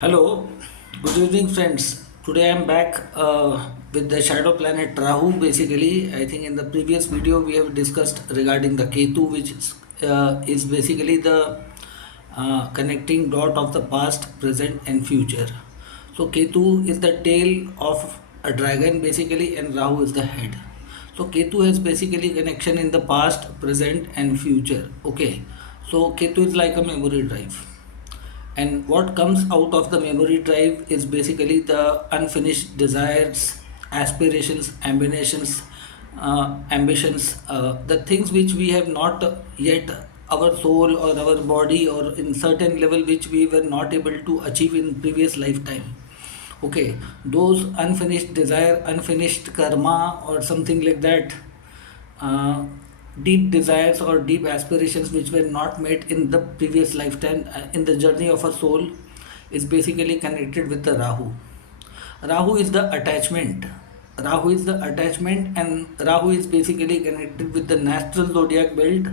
Hello, good evening, friends. Today I'm back with the shadow planet Rahu. Basically, I think in the previous video we have discussed regarding the Ketu, which is basically the connecting dot of the past, present, and future. So, Ketu is the tail of a dragon, basically, and Rahu is the head. So, Ketu has basically connection in the past, present, and future. Okay, so Ketu is like a memory drive, and what comes out of the memory drive is basically the unfinished desires, aspirations, ambitions, the things which we have not yet, our soul or our body, or in certain level which we were not able to achieve in previous lifetime. Okay, those unfinished desire, unfinished karma, or something like that, uh, deep desires or deep aspirations which were not met in the previous lifetime, in the journey of a soul, is basically connected with the Rahu. Rahu is the attachment. Rahu is the attachment, and Rahu is basically connected with the natural zodiac belt,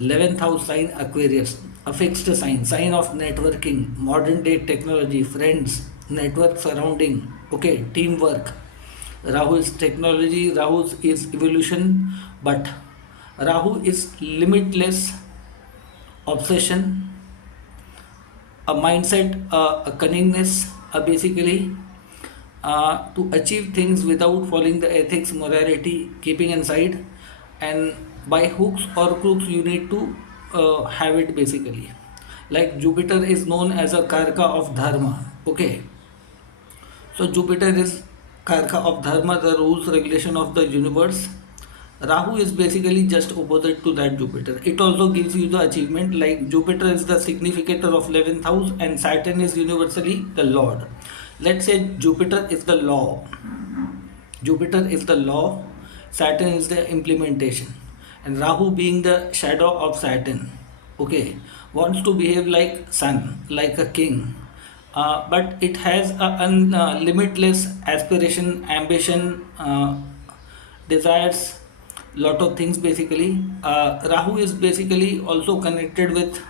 11th house sign Aquarius, a fixed sign, sign of networking, modern day technology, friends, network surrounding, okay, teamwork. Rahu is technology, Rahu is evolution, but Rahu is limitless obsession, a mindset, a cunningness, basically to achieve things without following the ethics, morality, keeping inside, and by hooks or crooks you need to have it basically. Like Jupiter is known as a Karka of Dharma. Okay, so Jupiter is Karka of Dharma, the rules, regulation of the universe. Rahu is basically just opposite to that Jupiter. It also gives you the achievement, like Jupiter is the significator of 11th house and Saturn is universally the Lord. Let's say Jupiter is the law. Jupiter is the law, Saturn is the implementation. And Rahu being the shadow of Saturn, okay, wants to behave like sun, like a king. But it has a limitless aspiration, ambition, desires, lot of things basically. Rahu is basically also connected with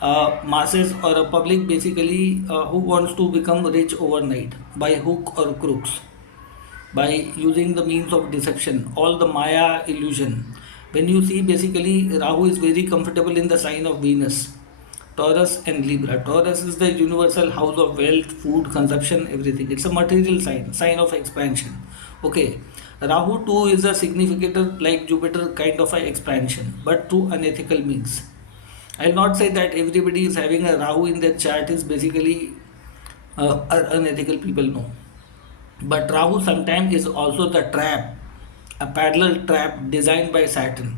masses or a public basically, who wants to become rich overnight by hook or crooks, by using the means of deception, all the Maya illusion. When you see basically Rahu is very comfortable in the sign of Venus, Taurus and Libra. Taurus is the universal house of wealth, food, consumption, everything. It's a material sign, sign of expansion. Okay. Rahu too is a significator like Jupiter, kind of a expansion, but through unethical means. I'll not say that everybody is having a Rahu in their chart is basically are unethical people, no. But Rahu sometimes is also the trap, a parallel trap designed by Saturn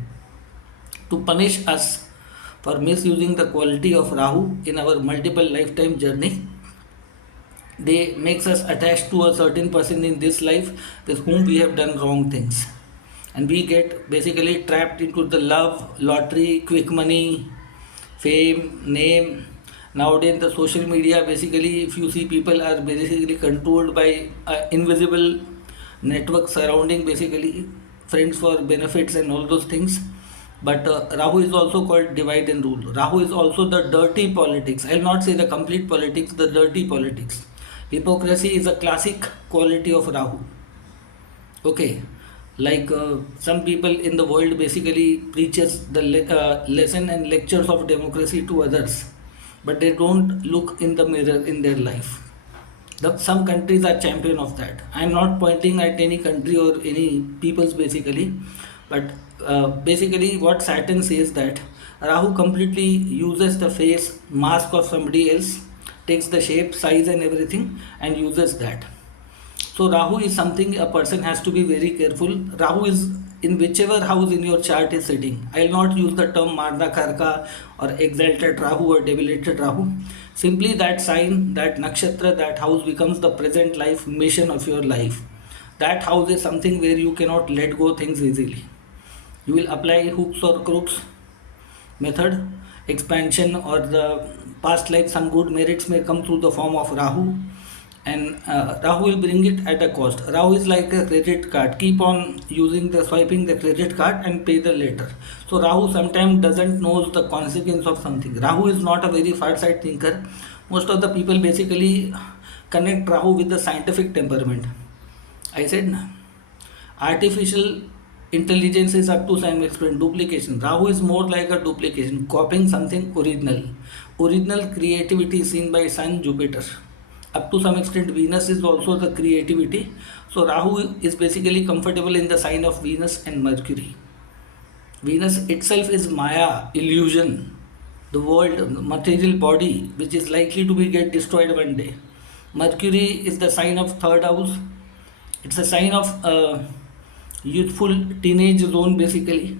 to punish us for misusing the quality of Rahu in our multiple lifetime journey. They makes us attached to a certain person in this life with whom we have done wrong things, and we get basically trapped into the love, lottery, quick money, fame, name. Nowadays the social media, basically if you see, people are basically controlled by invisible network surrounding basically friends for benefits and all those things. But Rahu is also called divide and rule. Rahu is also the dirty politics. I'll not say the complete politics, the dirty politics. Hypocrisy is a classic quality of Rahu. Okay, like some people in the world basically preaches the lesson and lectures of democracy to others, but they don't look in the mirror in their life. Some countries are champion of that. I am not pointing at any country or any peoples basically, but basically what Saturn says that Rahu completely uses the face mask of somebody else, takes the shape, size, and everything, and uses that. So Rahu is something a person has to be very careful. Rahu is in whichever house in your chart is sitting. I will not use the term Marna Karka or exalted Rahu or debilitated Rahu. Simply that sign, that nakshatra, that house becomes the present life mission of your life. That house is something where you cannot let go things easily. You will apply hooks or crooks method, expansion, or the past life, some good merits may come through the form of Rahu, and Rahu will bring it at a cost. Rahu is like a credit card. Keep on using the swiping the credit card and pay the later. So Rahu sometimes doesn't knows the consequence of something. Rahu is not a very far side thinker. Most of the people basically connect Rahu with the scientific temperament. I said na, artificial intelligence is up to some extent duplication. Rahu is more like a duplication, copying something original. Original creativity is seen by Sun, Jupiter. Up to some extent, Venus is also the creativity. So Rahu is basically comfortable in the sign of Venus and Mercury. Venus itself is Maya, illusion, the world, the material body, which is likely to be get destroyed one day. Mercury is the sign of third house. It's a sign of youthful teenage zone basically.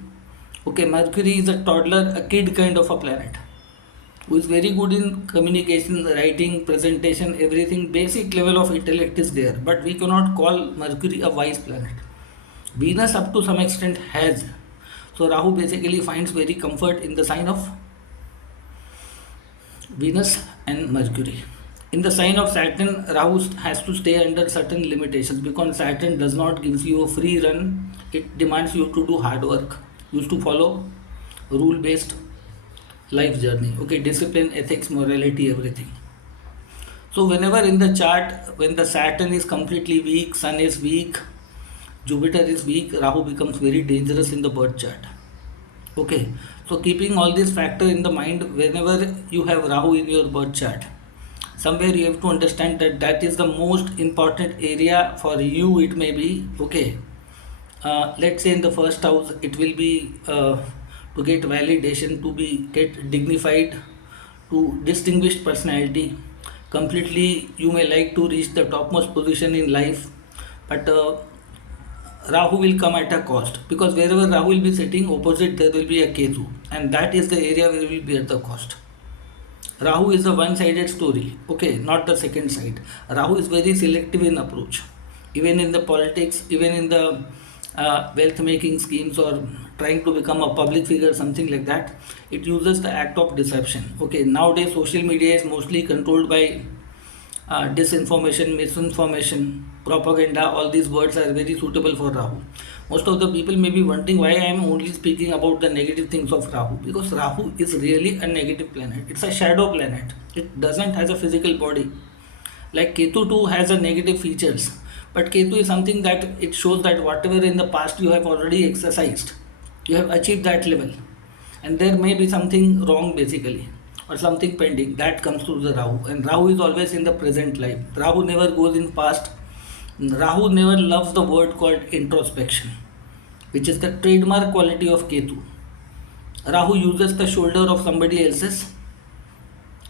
Okay, Mercury is a toddler, a kid kind of a planet who is very good in communication, writing, presentation, everything. Basic level of intellect is there, but we cannot call Mercury a wise planet. Venus, up to some extent, has. So Rahu basically finds very comfort in the sign of Venus and Mercury. In the sign of Saturn, Rahu has to stay under certain limitations because Saturn does not give you a free run. It demands you to do hard work. You to follow rule-based life journey. Okay, discipline, ethics, morality, everything. So whenever in the chart, when the Saturn is completely weak, Sun is weak, Jupiter is weak, Rahu becomes very dangerous in the birth chart. Okay, so keeping all these factor in the mind, whenever you have Rahu in your birth chart, somewhere you have to understand that that is the most important area for you. It may be okay. Let's say in the first house, it will be to get validation, to be get dignified, to distinguished personality. Completely, you may like to reach the topmost position in life, but Rahu will come at a cost because wherever Rahu will be sitting opposite, there will be a Ketu, and that is the area where we will be at the cost. Rahu is a one-sided story, okay, not the second side. Rahu is very selective in approach, even in the politics, even in the wealth-making schemes or trying to become a public figure, something like that. It uses the act of deception. Okay, nowadays social media is mostly controlled by disinformation, misinformation, propaganda. All these words are very suitable for Rahu. Most of the people may be wondering why I am only speaking about the negative things of Rahu, because Rahu is really a negative planet. It's a shadow planet. It doesn't has a physical body. Like Ketu too has a negative features, but Ketu is something that it shows that whatever in the past you have already exercised, you have achieved that level, and there may be something wrong basically or something pending that comes through the Rahu. And Rahu is always in the present life. Rahu never goes in past. Rahu never loves the word called introspection, which is the trademark quality of Ketu. Rahu uses the shoulder of somebody else's,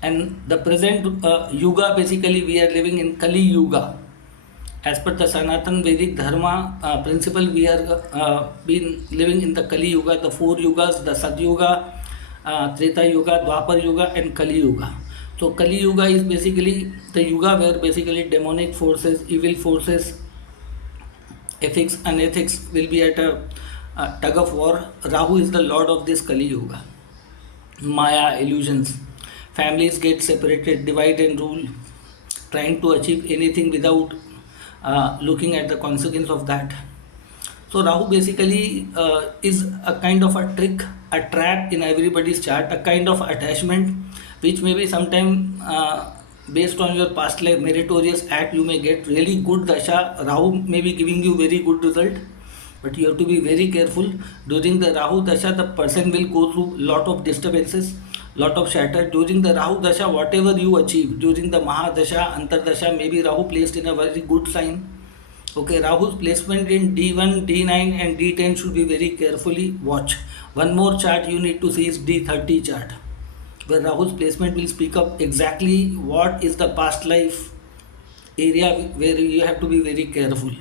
and the present yuga, basically we are living in Kali Yuga. As per the Sanatan Vedic Dharma principle, we are been living in the Kali Yuga, the four yugas, the Satyuga, Treta Yuga, Dwapar Yuga, and Kali Yuga. So Kali Yuga is basically the yuga where basically demonic forces, evil forces, ethics, unethics will be at a tug of war. Rahu is the lord of this Kali Yuga. Maya, illusions. Families get separated, divide and rule, trying to achieve anything without looking at the consequence of that. So Rahu basically is a kind of a trick, a trap in everybody's chart, a kind of attachment which may be sometime based on your past life meritorious act. You may get really good dasha. Rahu may be giving you very good result, but you have to be very careful. During the Rahu dasha, the person will go through lot of disturbances, lot of shatter. During the Rahu dasha, whatever you achieve during the Mahadasha, Antardasha, maybe Rahu placed in a very good sign. Okay, Rahu's placement in D1, D9 and D10 should be very carefully watch. One more chart you need to see is D30 chart, where Rahu's placement will speak up exactly what is the past life area where you have to be very careful.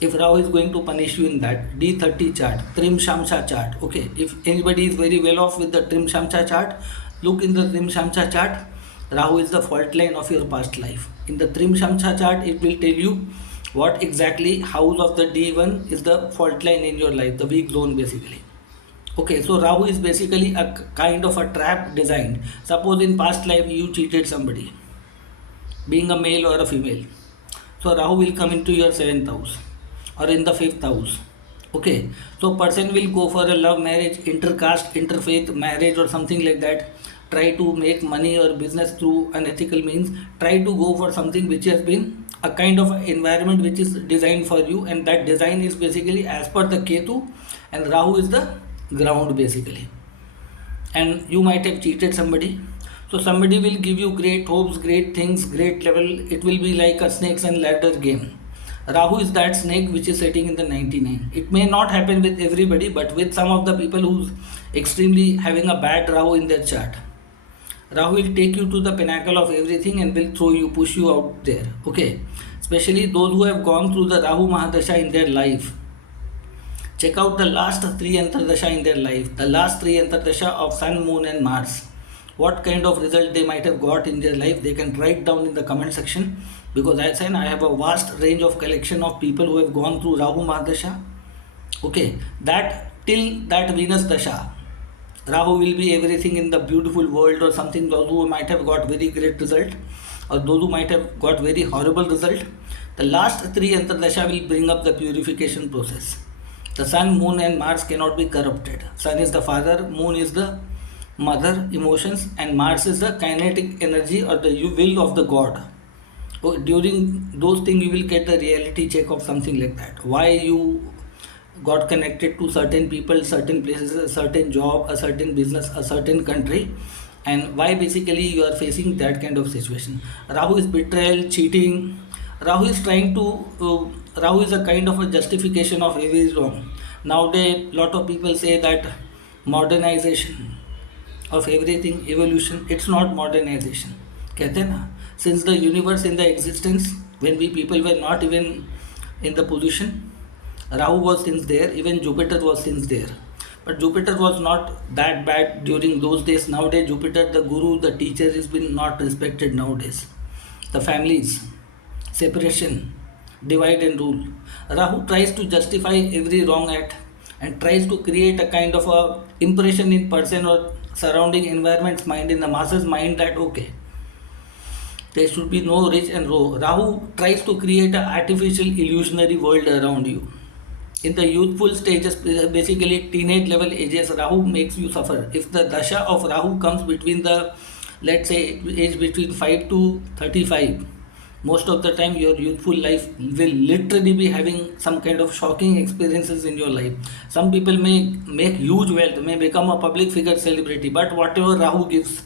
If Rahu is going to punish you in that D30 chart, Trim Shamsha chart. Okay, if anybody is very well off with the Trim Shamsha chart, look in the Trim Shamsha chart. Rahu is the fault line of your past life. In the Trim Shamsha chart, it will tell you what exactly house of the D1 is the fault line in your life, the weak zone basically. Okay, so Rahu is basically a kind of a trap designed. Suppose in past life you cheated somebody, being a male or a female. So Rahu will come into your 7th house or in the 5th house. Okay, so person will go for a love marriage, intercaste, interfaith marriage or something like that. try to make money or business through unethical means, try to go for something which has been a kind of environment which is designed for you, and that design is basically as per the Ketu, and Rahu is the ground basically. And you might have cheated somebody, so somebody will give you great hopes, great things, great level. It will be like a snakes and ladder game. Rahu is that snake which is sitting in the 99. It may not happen with everybody, but with some of the people who's extremely having a bad Rahu in their chart, Rahu will take you to the pinnacle of everything and will throw you, push you out there. Okay, especially those who have gone through the Rahu Mahadasha in their life. Check out the last three Antardasha in their life, the last three Antardasha of Sun, Moon, and Mars. What kind of result they might have got in their life, they can write down in the comment section, because I said I have a vast range of collection of people who have gone through Rahu Mahadasha. Okay, that till that Venus Dasha, Rahu will be everything in the beautiful world or something. Those who might have got very great result, or those who might have got very horrible result, the last three Antardasha will bring up the purification process. The Sun, Moon, and Mars cannot be corrupted. Sun is the father, Moon is the mother, emotions, and Mars is the kinetic energy or the will of the god. So during those things, you will get the reality check of something like that. Why you got connected to certain people, certain places, a certain job, a certain business, a certain country, and why basically you are facing that kind of situation. Rahu is betrayal, cheating. Rahu is trying to. Rahu is a kind of a justification of every wrong. Nowadays, lot of people say that modernization of everything, evolution. It's not modernization. कहते हैं ना, since the universe in the existence, when we people were not even in the position, Rahu was since there, even Jupiter was since there. But Jupiter was not that bad during those days. Nowadays, Jupiter, the guru, the teacher, is been not respected nowadays. The families, separation, divide and rule. Rahu tries to justify every wrong act and tries to create a kind of a impression in person or surrounding environment's mind, in the masses mind, that okay, there should be no rich and poor. Rahu tries to create an artificial illusionary world around you. In the youthful stages, basically teenage level ages, Rahu makes you suffer. If the dasha of Rahu comes between the, let's say, age between 5 to 35, most of the time your youthful life will literally be having some kind of shocking experiences in your life. Some people may make huge wealth, may become a public figure, celebrity, but whatever Rahu gives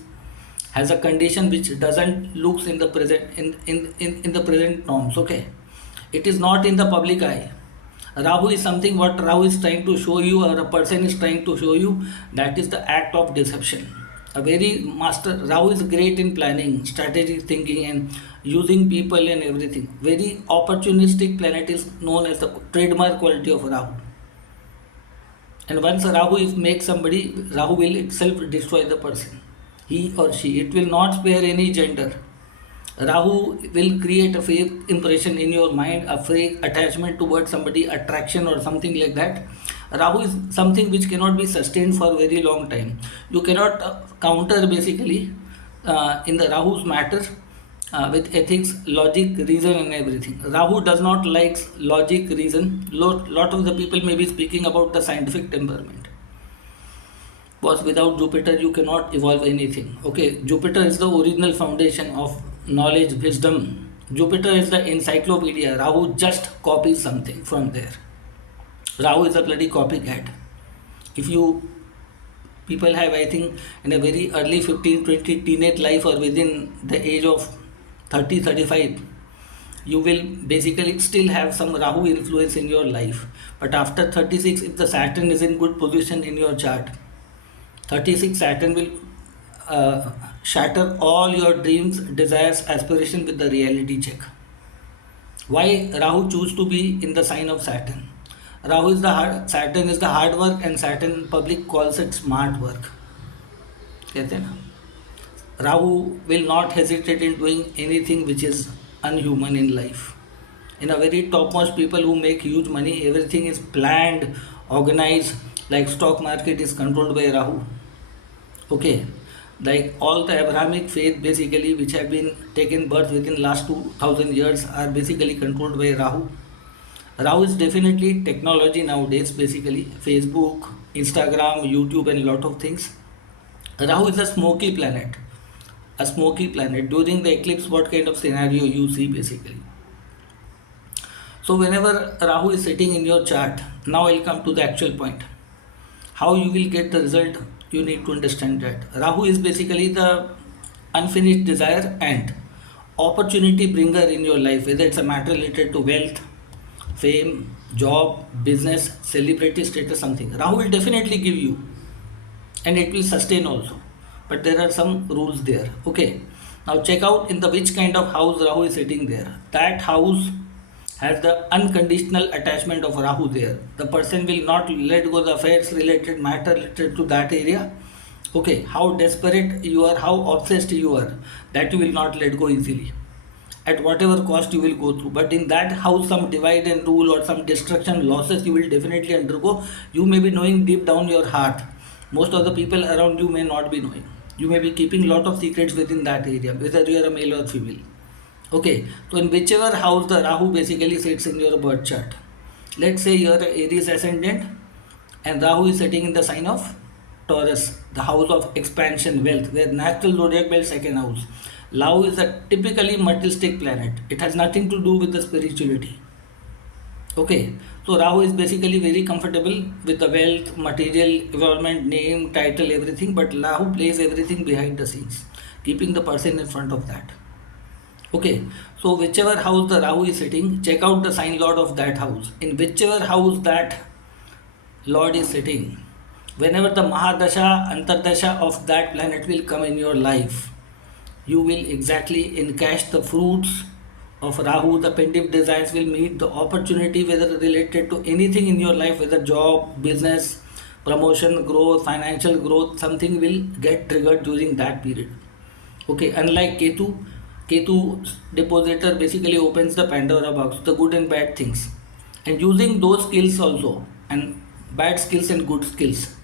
has a condition which doesn't looks in the present in the present norms. Okay, it is not in the public eye. Rahu is something what Rahu is trying to show you, or a person is trying to show you, that is the act of deception. A very master, Rahu is great in planning, strategic thinking, and using people and everything. Very opportunistic planet is known as the trademark quality of Rahu. And once Rahu is makes somebody, Rahu will itself destroy the person, he or she. It will not spare any gender. Rahu will create a fake impression in your mind, a fake attachment towards somebody, attraction or something like that. Rahu is something which cannot be sustained for a very long time. You cannot counter basically in the Rahu's matter with ethics, logic, reason and everything. Rahu does not like logic, reason. Lot of the people may be speaking about the scientific temperament. Because without Jupiter you cannot evolve anything. Okay, Jupiter is the original foundation of knowledge, wisdom. Jupiter is the encyclopedia. Rahu just copies something from there. Rahu is a bloody copycat. If you people have, I think, in a very early 15, 20 teenage life, or within the age of 30, 35, you will basically still have some Rahu influence in your life. But after 36, if the Saturn is in good position in your chart, 36 Saturn will shatter all your dreams, desires, aspiration with the reality check. Why Rahu choose to be in the sign of Saturn? Rahu is the hard, Saturn is the hard work, and Saturn public calls it smart work. कहते हैं ना, Rahu will not hesitate in doing anything which is unhuman in life. In a very topmost people who make huge money, everything is planned, organized. Like stock market is controlled by Rahu. Okay, like all the Abrahamic faith basically which have been taken birth within last 2000 years are basically controlled by Rahu. Rahu is definitely technology nowadays, basically Facebook, Instagram, YouTube and lot of things. Rahu is a smoky planet. A smoky planet. During the eclipse, what kind of scenario you see basically? So whenever Rahu is sitting in your chart, now I'll come to the actual point. How you will get the result, you need to understand that. Rahu is basically the unfinished desire and opportunity bringer in your life, whether it's a matter related to wealth, fame, job, business, celebrity status, something. Rahu will definitely give you and it will sustain also. But there are some rules there. Okay. Now check out in the which kind of house Rahu is sitting there. That house has the unconditional attachment of Rahu there. The person will not let go the affairs related matter related to that area. Okay, how desperate you are, how obsessed you are, that you will not let go easily. At whatever cost you will go through. But in that house, some divide and rule or some destruction, losses you will definitely undergo. You may be knowing deep down your heart. Most of the people around you may not be knowing. You may be keeping lot of secrets within that area, whether you are a male or female. Okay, so in whichever house the Rahu basically sits in your birth chart, let's say you are Aries ascendant and Rahu is sitting in the sign of Taurus, the house of expansion, wealth, where natural zodiac belt second house. Rahu is a typically materialistic planet. It has nothing to do with the spirituality. Okay, so Rahu is basically very comfortable with the wealth, material, environment, name, title, everything, but Rahu plays everything behind the scenes, keeping the person in front of that. Okay, so whichever house the Rahu is sitting, check out the sign lord of that house. In whichever house that lord is sitting, whenever the Mahadasha, Antardasha of that planet will come in your life, you will exactly encash the fruits of Rahu. The pending desires will meet the opportunity, whether related to anything in your life, whether job, business, promotion, growth, financial growth, something will get triggered during that period. Okay, unlike Ketu depositor basically opens the Pandora box, the good and bad things, and using those skills also, and bad skills and good skills.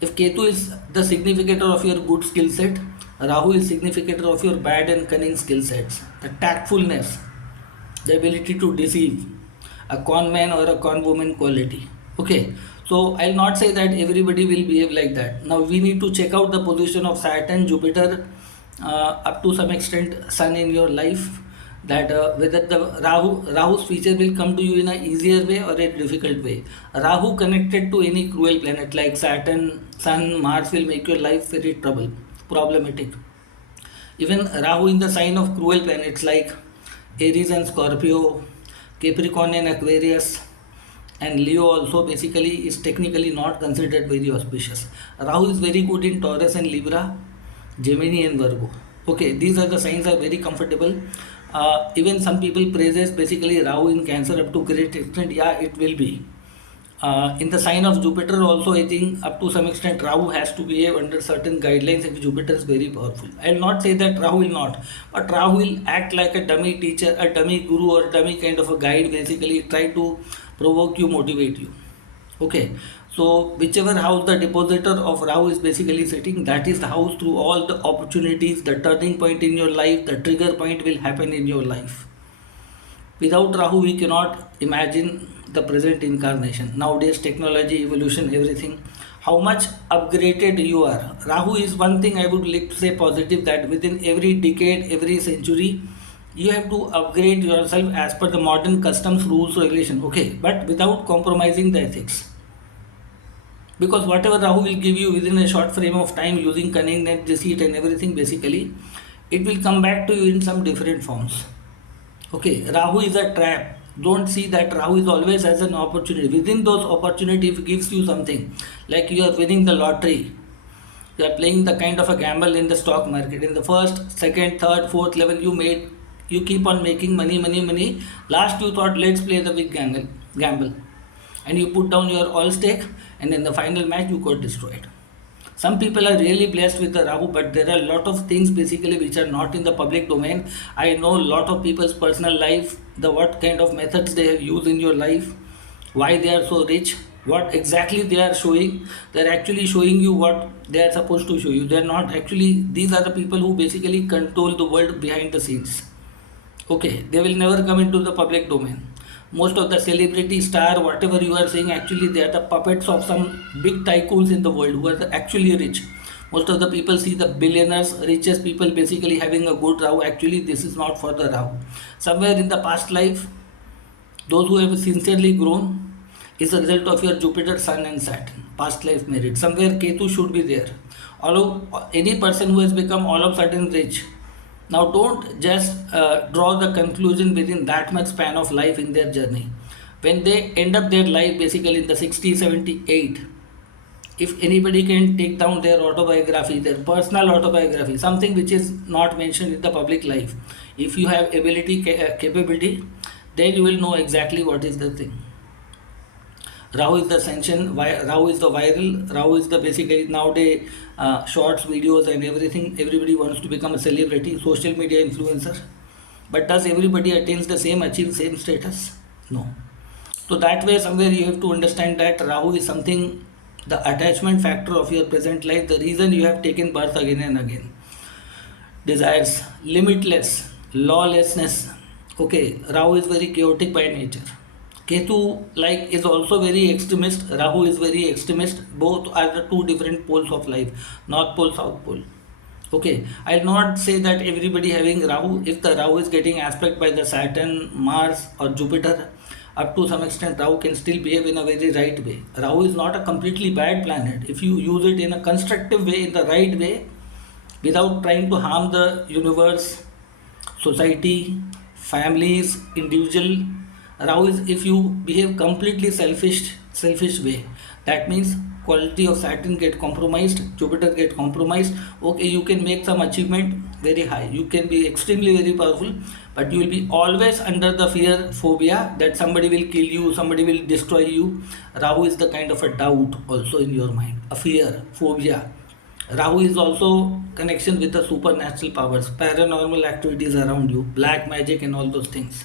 If Ketu is the significator of your good skill set, Rahu is significator of your bad and cunning skill sets. The tactfulness, the ability to deceive, a con man or a con woman quality. Okay, so I'll not say that everybody will behave like that. Now we need to check out the position of Saturn, Jupiter, up to some extent Sun in your life. That whether the Rahu's feature will come to you in a easier way or a difficult way. Rahu connected to any cruel planet like Saturn, Sun, Mars will make your life very problematic. Even Rahu in the sign of cruel planets like Aries and Scorpio, Capricorn and Aquarius, and Leo also basically is technically not considered very auspicious. Rahu is very good in Taurus and Libra, Gemini and Virgo. Okay, these are the signs are very comfortable. Even some people praises basically Rahu in Cancer up to great extent. Yeah, it will be. In the sign of Jupiter also, I think up to some extent Rahu has to behave under certain guidelines if Jupiter is very powerful. I will not say that Rahu will not, but Rahu will act like a dummy teacher, a dummy guru or dummy kind of a guide, basically try to provoke you, motivate you. Okay, so whichever house the depositor of Rahu is basically sitting, that is the house through all the opportunities, the turning point in your life, the trigger point will happen in your life. Without Rahu, we cannot imagine the present incarnation. Nowadays, technology, evolution, everything. How much upgraded you are. Rahu is one thing I would like to say positive, that within every decade, every century, you have to upgrade yourself as per the modern customs, rules, regulation. Okay, but without compromising the ethics. Because whatever Rahu will give you within a short frame of time, using cunning, net, deceit, and everything, basically, it will come back to you in some different forms. Okay, Rahu is a trap. Don't see that Rahu is always as an opportunity. Within those opportunities, it gives you something. Like you are winning the lottery. You are playing the kind of a gamble in the stock market. In the first, second, third, fourth level, you keep on making money, money, money. Last you thought, let's play the big gamble. And you put down your all stake, and in the final match, you got destroyed. Some people are really blessed with the Rahu, but there are a lot of things basically which are not in the public domain. I know a lot of people's personal life, the what kind of methods they have used in your life, why they are so rich, what exactly they are showing. They are actually showing you what they are supposed to show you. They are not actually, these are the people who basically control the world behind the scenes. Okay, they will never come into the public domain. Most of the celebrity star, whatever you are saying, actually they are the puppets of some big tycoons in the world who are actually rich. Most of the people see the billionaires, richest people basically having a good Rahu. Actually, this is not for the Rahu. Somewhere in the past life, those who have sincerely grown is a result of your Jupiter, Sun, and Saturn. Past life merit. Somewhere Ketu should be there. Any person who has become all of a sudden rich. Now, don't just draw the conclusion within that much span of life in their journey. When they end up their life basically in the 60, 78, if anybody can take down their autobiography, their personal autobiography, something which is not mentioned in the public life, if you have ability, capability, then you will know exactly what is the thing. Rahu is the ascension, Rahu is the viral, Rahu is the basically nowadays shorts, videos and everything. Everybody wants to become a celebrity, social media influencer. But does everybody achieve same status? No. So that way somewhere you have to understand that Rahu is something, the attachment factor of your present life, the reason you have taken birth again and again. Desires, limitless, lawlessness. Okay, Rahu is very chaotic by nature. Ketu is also very extremist. Rahu is very extremist. Both are the two different poles of life, North Pole, South Pole. Okay, I'll not say that everybody having Rahu. If the Rahu is getting aspect by the Saturn, Mars or Jupiter, up to some extent Rahu can still behave in a very right way. Rahu is not a completely bad planet. If you use it in a constructive way, in the right way, without trying to harm the universe, society, families, individual. Rahu is if you behave completely selfish way. That means quality of Saturn get compromised, Jupiter get compromised. Okay, you can make some achievement very high. You can be extremely very powerful, but you will be always under the fear, phobia that somebody will kill you, somebody will destroy you. Rahu is the kind of a doubt also in your mind, a fear, phobia. Rahu is also connection with the supernatural powers, paranormal activities around you, black magic and all those things.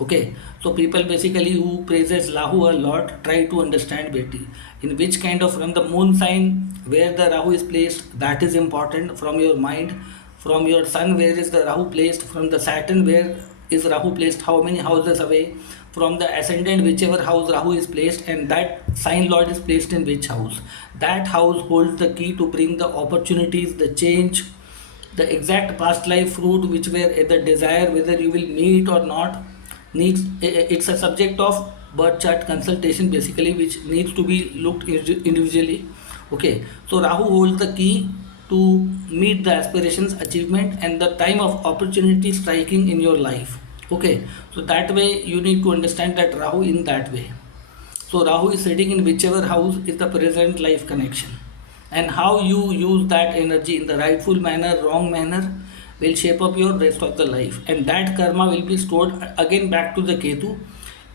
Okay, so people basically who praises Rahu a lot try to understand better in which kind of, from the moon sign where the Rahu is placed, that is important, from your mind, from your sun where is the Rahu placed, from the Saturn where is Rahu placed, how many houses away, from the ascendant whichever house Rahu is placed, and that sign lord is placed in which house. That house holds the key to bring the opportunities, the change, the exact past life fruit which were the desire, whether you will meet or not. It's a subject of birth chart consultation basically, which needs to be looked individually. Okay, so Rahu holds the key to meet the aspirations, achievement and the time of opportunity striking in your life. Okay, so that way you need to understand that Rahu in that way. So Rahu is sitting in whichever house is the present life connection, and how you use that energy in the rightful manner, wrong manner, will shape up your rest of the life, and that karma will be stored again back to the Ketu.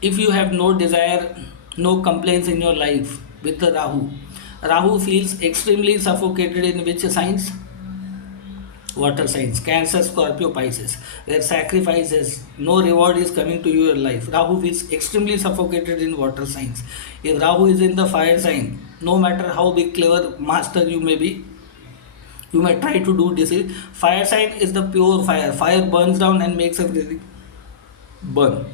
If you have no desire, no complaints in your life with the Rahu feels extremely suffocated in which signs? Water signs, Cancer, Scorpio, Pisces, where sacrifices, no reward is coming to your life. Rahu feels extremely suffocated in water signs. If Rahu is in the fire sign, no matter how big clever master you may be, you may try to do this. Fire sign is the pure fire. Fire burns down and makes everything burn.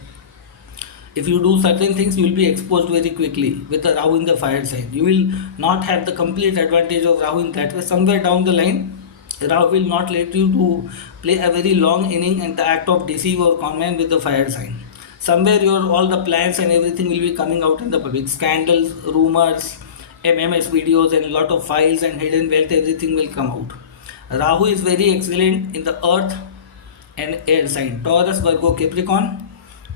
If you do certain things, you will be exposed very quickly with the Rahu in the fire sign. You will not have the complete advantage of Rahu in that way. Somewhere down the line, Rahu will not let you to play a very long inning and the act of deceive or conman with the fire sign. Somewhere your all the plans and everything will be coming out in the public. Scandals, rumors, MMS videos and a lot of files and hidden wealth, everything will come out. Rahu is very excellent in the earth and air sign, Taurus, Virgo, Capricorn,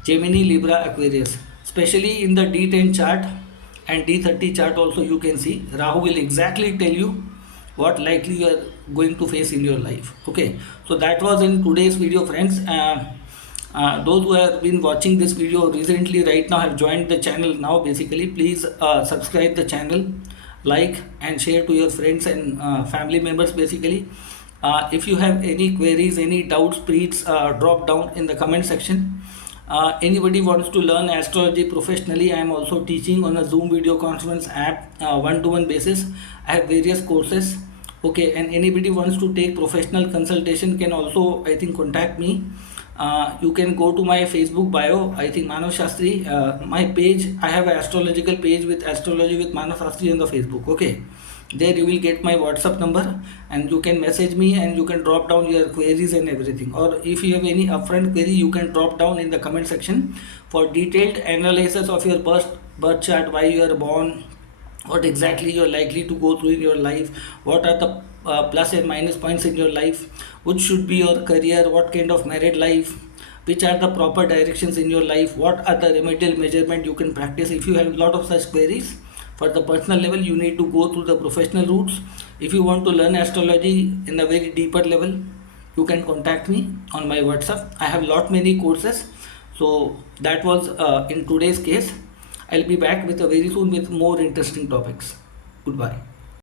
Gemini, Libra, Aquarius. Especially in the D10 chart and D30 chart also you can see Rahu will exactly tell you what likely you are going to face in your life. Okay, so that was in today's video, friends. Those who have been watching this video recently right now have joined the channel now basically, please subscribe the channel, like and share to your friends and family members basically. If you have any queries, any doubts, please drop down in the comment section. Anybody wants to learn astrology professionally, I am also teaching on a Zoom video conference app, one-to-one basis. I have various courses. Okay, and anybody wants to take professional consultation can also, I think, contact me. You can go to my Facebook bio, I think Manav Shastri, my page. I have an astrological page with astrology with Manav Shastri on the Facebook. Okay, There you will get my WhatsApp number, and you can message me and you can drop down your queries and everything. Or if you have any upfront query, you can drop down in the comment section for detailed analysis of your birth chart, why you are born, what exactly you're likely to go through in your life, what are the plus and minus points in your life, which should be your career, what kind of married life, which are the proper directions in your life, what are the remedial measurement you can practice. If you have a lot of such queries for the personal level, you need to go through the professional routes. If you want to learn astrology in a very deeper level, you can contact me on my WhatsApp. I have lot many courses. So that was in today's case. I'll be back with a very soon with more interesting topics. Goodbye.